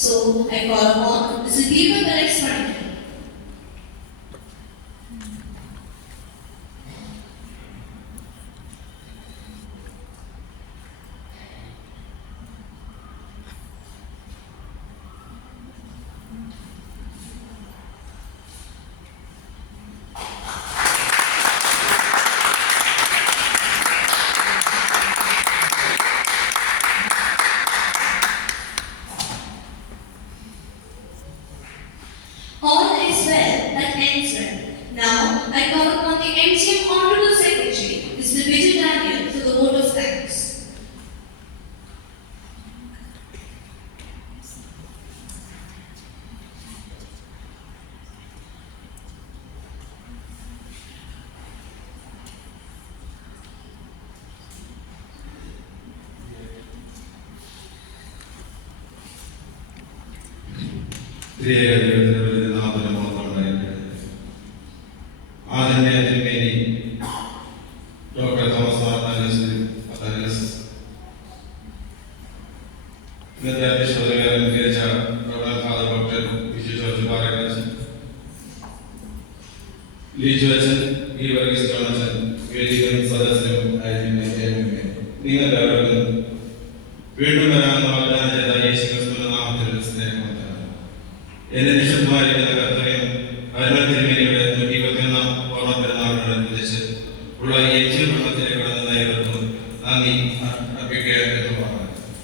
So I call upon Mrs. Deepak Alex Pandit. All is well that ends well. Now I call upon the MGM Honorable Secretary, Mr. Vijay Daniel, for the vote of thanks. വീണ്ടും വരാമെന്ന വാഗ്ദാനം ചെയ്ത യേശുക്രിസ്തുവിന്റെ നാമത്തിൽ സ്നേഹം എന്നെ നിശബ്ദമായിരിക്കുന്ന കർത്തവ്യം അതിനെ